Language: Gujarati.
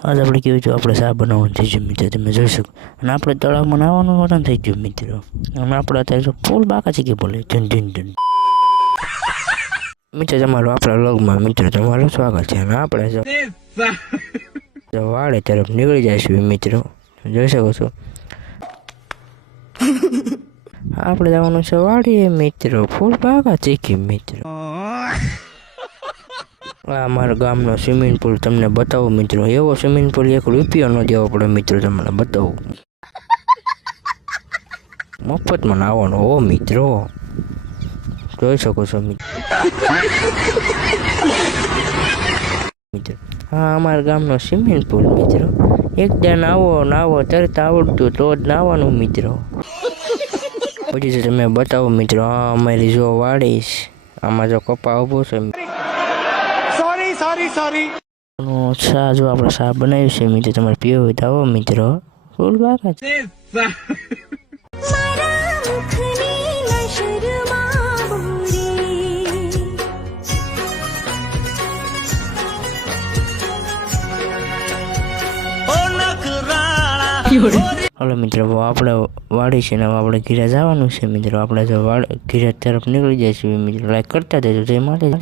આજ આપણે કેવું છું, આપણે ચા બનાવવાનું થઈ ગયું મિત્રો, તમે જોઈ શકો. અને આપણે તળાવમાં નાવાનું વરણ થઈ ગયું મિત્રો. અને આપણે અત્યારે ફૂલ બાકા છે કે બોલે ધન ધન ધન. મિત્રો તમારું આપણા વ્લોગમાં મિત્રો તમારું સ્વાગત છે. અને આપણે જો વાડે તરફ નીકળી જઈશું મિત્રો, જોઈ શકો છો. આપણે જવાનું છે વાડીએ મિત્રો, ફૂલ બાકા ચીખી મિત્રો. આ અમારા ગામનો સ્વિમિંગ પુલ તમને બતાવું મિત્રો. એવો સ્વિમિંગ પુલ એક રૂપિયો ન દેવો પડે મિત્રો, તમને બતાવું. મફતમાં નાવાનો હો મિત્રો, જોઈ શકો છો મિત્રો. હા, અમારા ગામનો સ્વિમિંગ પુલ મિત્રો. એક દે નાવો તરત આવડતું તો જ નાવાનું મિત્રો. પછી તમે બતાવો મિત્રો. હા, અમારી જો વાડીશ, આમાં જો કપા ઉભો છે. સોરી ચા જો આપણે ચા બનાવ્યું છે મિત્રો, તમારે પીવો હોય તો આવો મિત્રો, ફૂલ બાકા છે. હલો મિત્રો, આપણે વાડી છે ને આપણે ઘીરા જવાનું છે મિત્રો. આપણે જો ઘીરા તરફ નીકળી જઈશું મિત્રો. લાઈક કરતા દેજો, જય માતા.